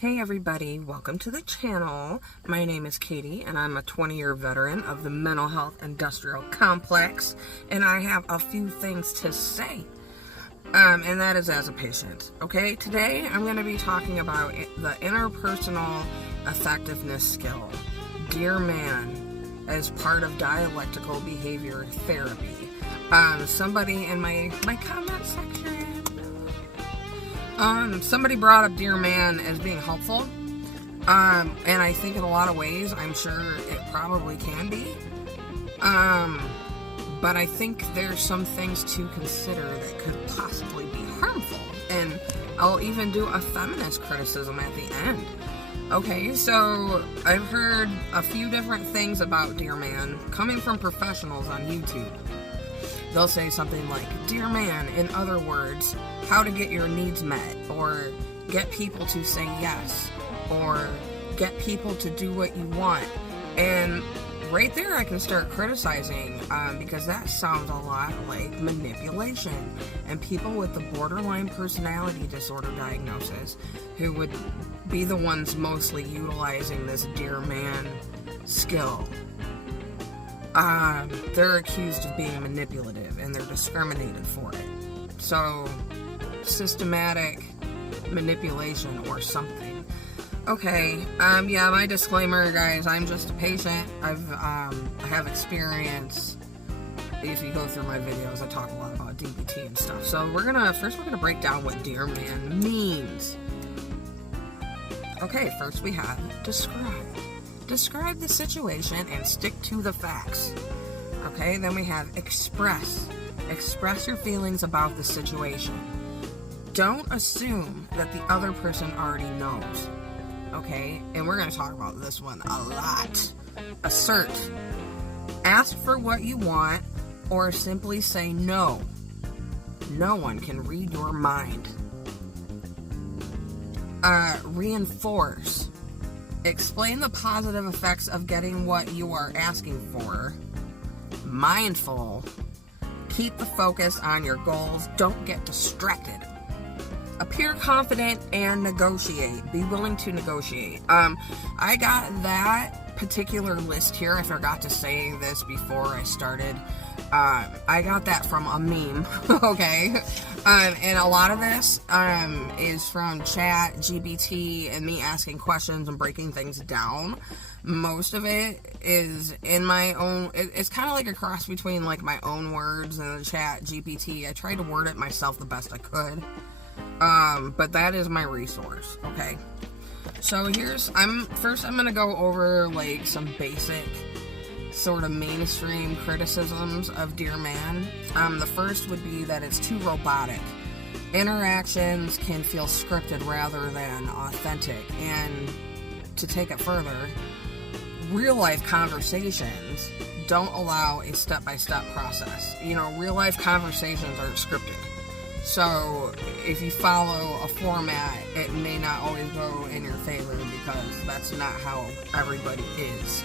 Hey everybody, welcome to the channel. My name is Katie and I'm a 20-year veteran of the mental health industrial complex, and I have a few things to say, and that is as a patient. Okay, today I'm going to be talking about the interpersonal effectiveness skill, DEARMAN, as part of dialectical behavior therapy. Somebody in my comment section, somebody brought up DEARMAN as being helpful, and I think in a lot of ways, I'm sure it probably can be, but I think there's some things to consider that could possibly be harmful, and I'll even do a feminist criticism at the end. Okay, so I've heard a few different things about DEARMAN coming from professionals on YouTube. They'll say something like, DEARMAN, in other words, how to get your needs met, or get people to say yes, or get people to do what you want. And right there I can start criticizing, because that sounds a lot like manipulation. And people with the borderline personality disorder diagnosis, who would be the ones mostly utilizing this DEARMAN skill, they're accused of being manipulative and they're discriminated for it. So, systematic manipulation or something. Okay, yeah, my disclaimer, guys, I'm just a patient. I have experience. If you go through my videos, I talk a lot about DBT and stuff. So first we're gonna break down what DEARMAN means. Okay, first we have describe. Describe the situation and stick to the facts. Okay, then we have express. Express your feelings about the situation. Don't assume that the other person already knows. Okay, and we're going to talk about this one a lot. Assert. Ask for what you want or simply say no. No one can read your mind. Reinforce. Explain the positive effects of getting what you are asking for. Mindful. Keep the focus on your goals. Don't get distracted. Appear confident and negotiate. Be willing to negotiate. I got that particular list here. I forgot to say this before I started. I got that from a meme, okay? And a lot of this is from chat, GPT, and me asking questions and breaking things down. Most of it is in my own, it's kind of like a cross between like my own words and the chat, GPT. I tried to word it myself the best I could, but that is my resource, okay? So I'm going to go over like some basic sort of mainstream criticisms of DEARMAN. The first would be that it's too robotic. Interactions can feel scripted rather than authentic. And to take it further, real life conversations don't allow a step-by-step process. You know, real life conversations aren't scripted. So if you follow a format, it may not always go in your favor because that's not how everybody is.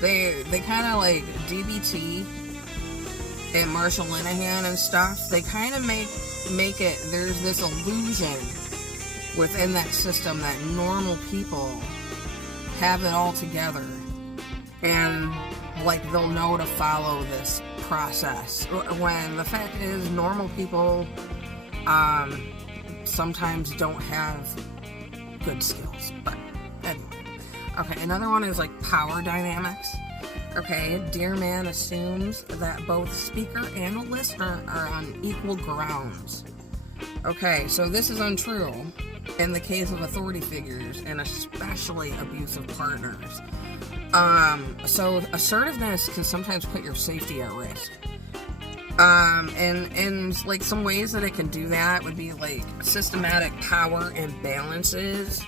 They kind of like DBT and Marshall Linehan and stuff, they kind of make it, there's this illusion within that system that normal people have it all together and like they'll know to follow this process, when the fact is normal people sometimes don't have good skills. But anyway. Okay, another one is like power dynamics. Okay, DEARMAN assumes that both speaker and listener are on equal grounds. Okay, so this is untrue in the case of authority figures and especially abusive partners. So assertiveness can sometimes put your safety at risk. And like some ways that it can do that would be like systematic power imbalances.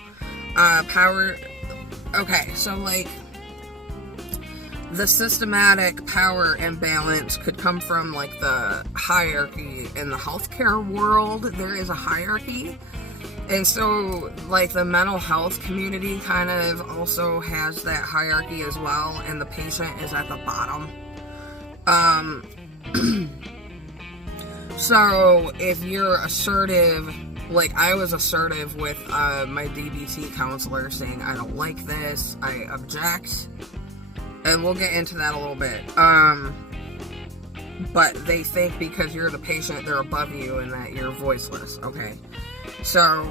Okay, so like the systematic power imbalance could come from like the hierarchy in the healthcare world. There is a hierarchy, and so like the mental health community kind of also has that hierarchy as well, and the patient is at the bottom. So if you're assertive Like, I was assertive with my DBT counselor, saying, I don't like this, I object, and we'll get into that a little bit. But they think because you're the patient, they're above you and that you're voiceless. Okay. So,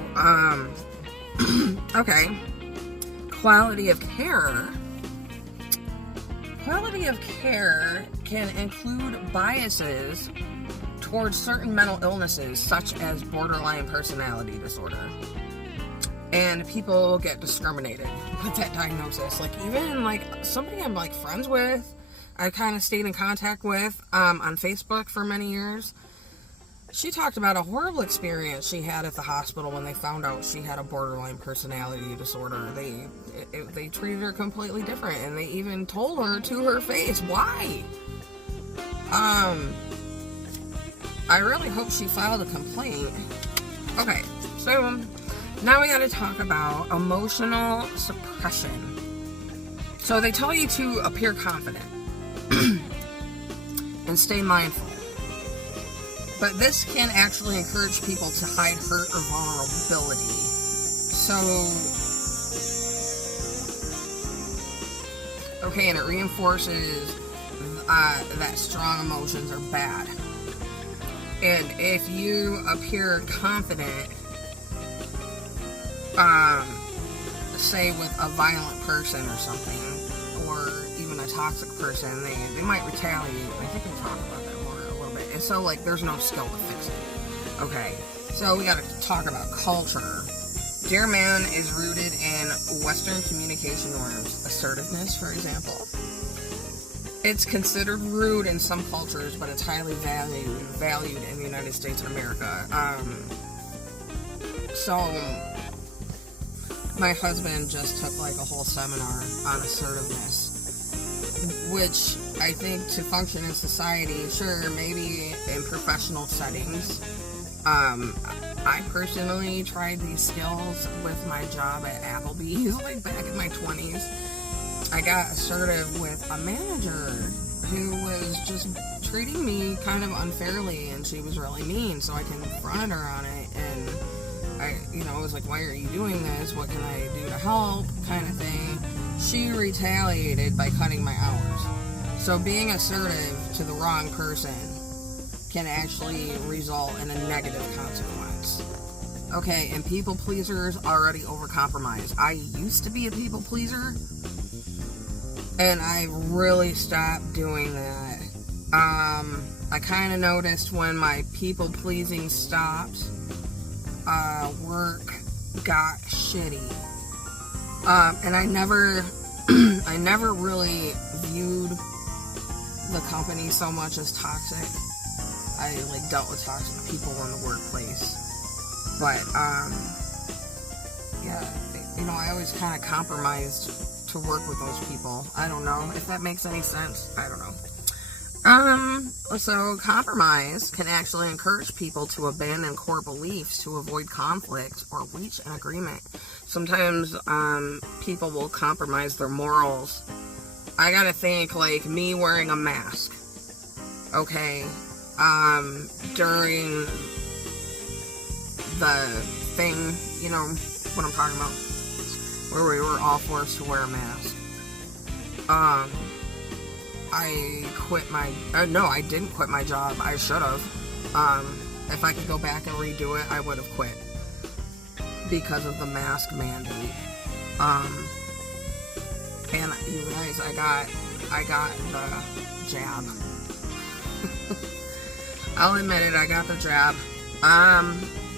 okay. Quality of care. Quality of care can include biases towards certain mental illnesses, such as borderline personality disorder. And people get discriminated with that diagnosis. Like, even, like, somebody I'm, like, friends with, I kind of stayed in contact with on Facebook for many years. She talked about a horrible experience she had at the hospital when they found out she had a borderline personality disorder. They treated her completely different, and they even told her to her face why. I really hope she filed a complaint. Okay, so now we got to talk about emotional suppression. So they tell you to appear confident and stay mindful. But this can actually encourage people to hide hurt or vulnerability. So, okay, and it reinforces that strong emotions are bad. And if you appear confident, say with a violent person or something, or even a toxic person, they might retaliate. I think we'll talk about that more a little bit. And so, like, there's no skill to fix it. Okay, so we gotta talk about culture. DEARMAN is rooted in Western communication norms. Assertiveness, for example. It's considered rude in some cultures, but it's highly valued in the United States of America. So, my husband just took, like, a whole seminar on assertiveness, which I think to function in society, sure, maybe in professional settings. I personally tried these skills with my job at Applebee's, like, back in my 20s. I got assertive with a manager who was just treating me kind of unfairly, and she was really mean, so I confronted her on it, and I was like, why are you doing this? What can I do to help? Kind of thing. She retaliated by cutting my hours. So being assertive to the wrong person can actually result in a negative consequence. Okay, and people pleasers already overcompromise. I used to be a people pleaser, and I really stopped doing that. I kind of noticed when my people pleasing stopped, work got shitty. And I never really viewed the company so much as toxic. I, like, dealt with toxic people in the workplace. But, yeah, I always kind of compromised to work with those people. I don't know if that makes any sense. I don't know. So compromise can actually encourage people to abandon core beliefs to avoid conflict or reach an agreement. Sometimes, people will compromise their morals. I gotta think, like, me wearing a mask. Okay, during the thing, you know what I'm talking about, where we were all forced to wear a mask. I quit my, no, I didn't quit my job. I should have. If I could go back and redo it, I would have quit because of the mask mandate. And you guys, I got the jab. I'll admit it, I got the jab.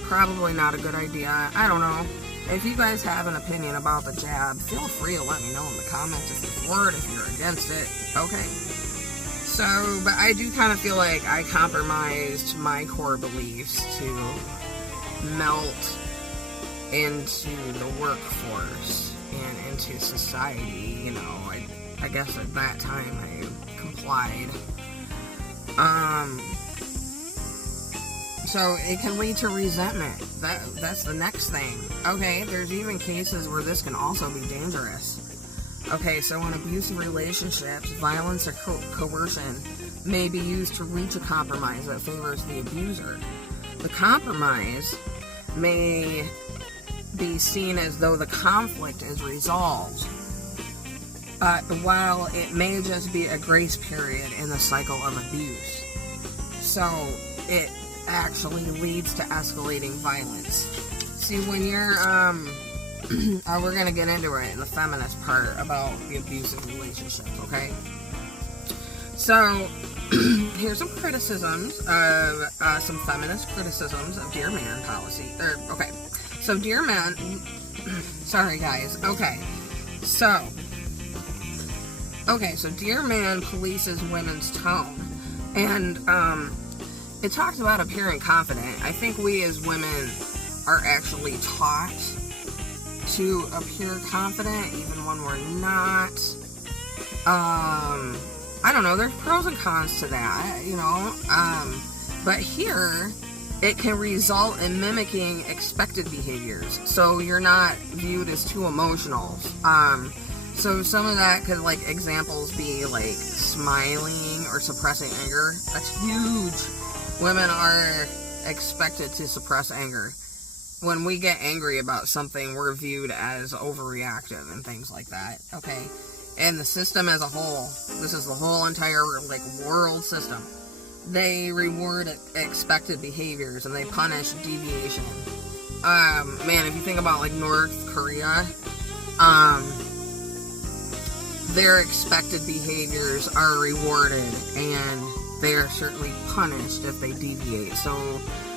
Probably not a good idea. I don't know. If you guys have an opinion about the jab, feel free to let me know in the comments if you're for it, if you're against it. Okay. So, but I do kind of feel like I compromised my core beliefs to melt into the workforce and into society. You know, I guess at that time I complied. So it can lead to resentment. That's the next thing. Okay, there's even cases where this can also be dangerous. Okay, so in abusive relationships, violence or coercion may be used to reach a compromise that favors the abuser. The compromise may be seen as though the conflict is resolved, while it may just be a grace period in the cycle of abuse. So it actually leads to escalating violence. See, when you're, we're going to get into it in the feminist part about the abusive relationship, okay? So, here's some criticisms of, some feminist criticisms of Dear Man policy. Okay, so Dear Man, sorry guys, okay, so Dear Man polices women's tone, and, it talks about appearing confident. I think we as women are actually taught to appear confident, even when we're not. I don't know, there's pros and cons to that, you know, but here, it can result in mimicking expected behaviors, so you're not viewed as too emotional. So some of that could, like, examples be, like, smiling or suppressing anger. That's huge. Women are expected to suppress anger. When we get angry about something, we're viewed as overreactive and things like that, okay? And the system as a whole, this is the whole entire, like, world system, they reward expected behaviors and they punish deviation. Man, if you think about, like, North Korea, their expected behaviors are rewarded and they are certainly punished if they deviate. So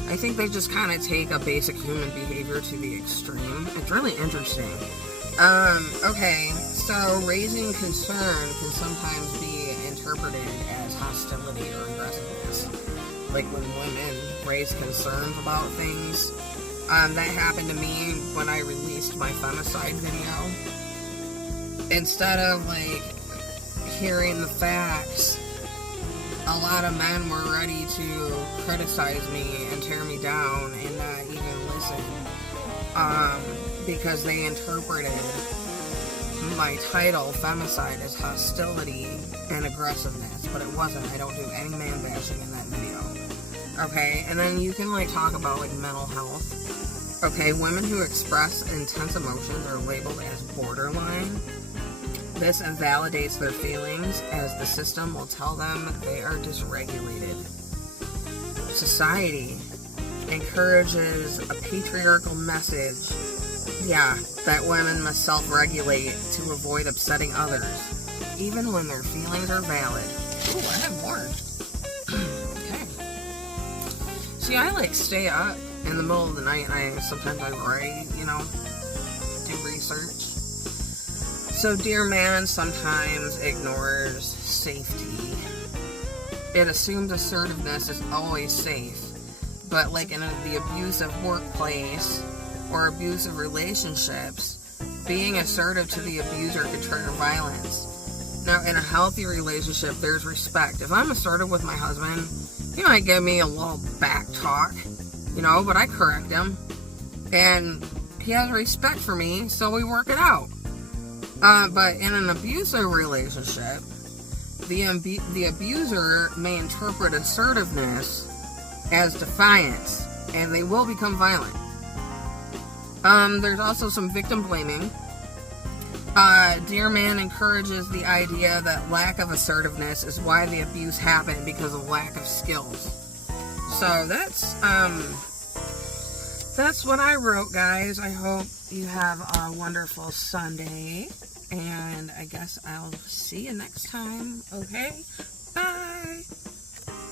I think they just kind of take a basic human behavior to the extreme. It's really interesting. Okay, so raising concern can sometimes be interpreted as hostility or aggressiveness. Like when women raise concerns about things. That happened to me when I released my femicide video. Instead of, like, hearing the facts, a lot of men were ready to criticize me and tear me down and not even listen. Because they interpreted my title, femicide, as hostility and aggressiveness, but it wasn't. I don't do any man bashing in that video. Okay, and then you can, like, talk about, like, mental health. Okay, women who express intense emotions are labeled as borderline. This invalidates their feelings, as the system will tell them they are dysregulated. Society encourages a patriarchal message, that women must self-regulate to avoid upsetting others, even when their feelings are valid. Ooh, I have more. Okay. See, I, like, stay up in the middle of the night and sometimes I write, you know, do research. So Dear Man sometimes ignores safety. It assumes assertiveness is always safe, but, like, in the abusive workplace or abusive relationships, being assertive to the abuser could trigger violence. Now, in a healthy relationship, there's respect. If I'm assertive with my husband, he might give me a little back talk, you know, but I correct him, and he has respect for me, so we work it out. But in an abusive relationship, the abuser may interpret assertiveness as defiance, and they will become violent. There's also some victim blaming. Dear Man encourages the idea that lack of assertiveness is why the abuse happened, because of lack of skills. So that's what I wrote, guys. I hope you have a wonderful Sunday, and I guess I'll see you next time, okay?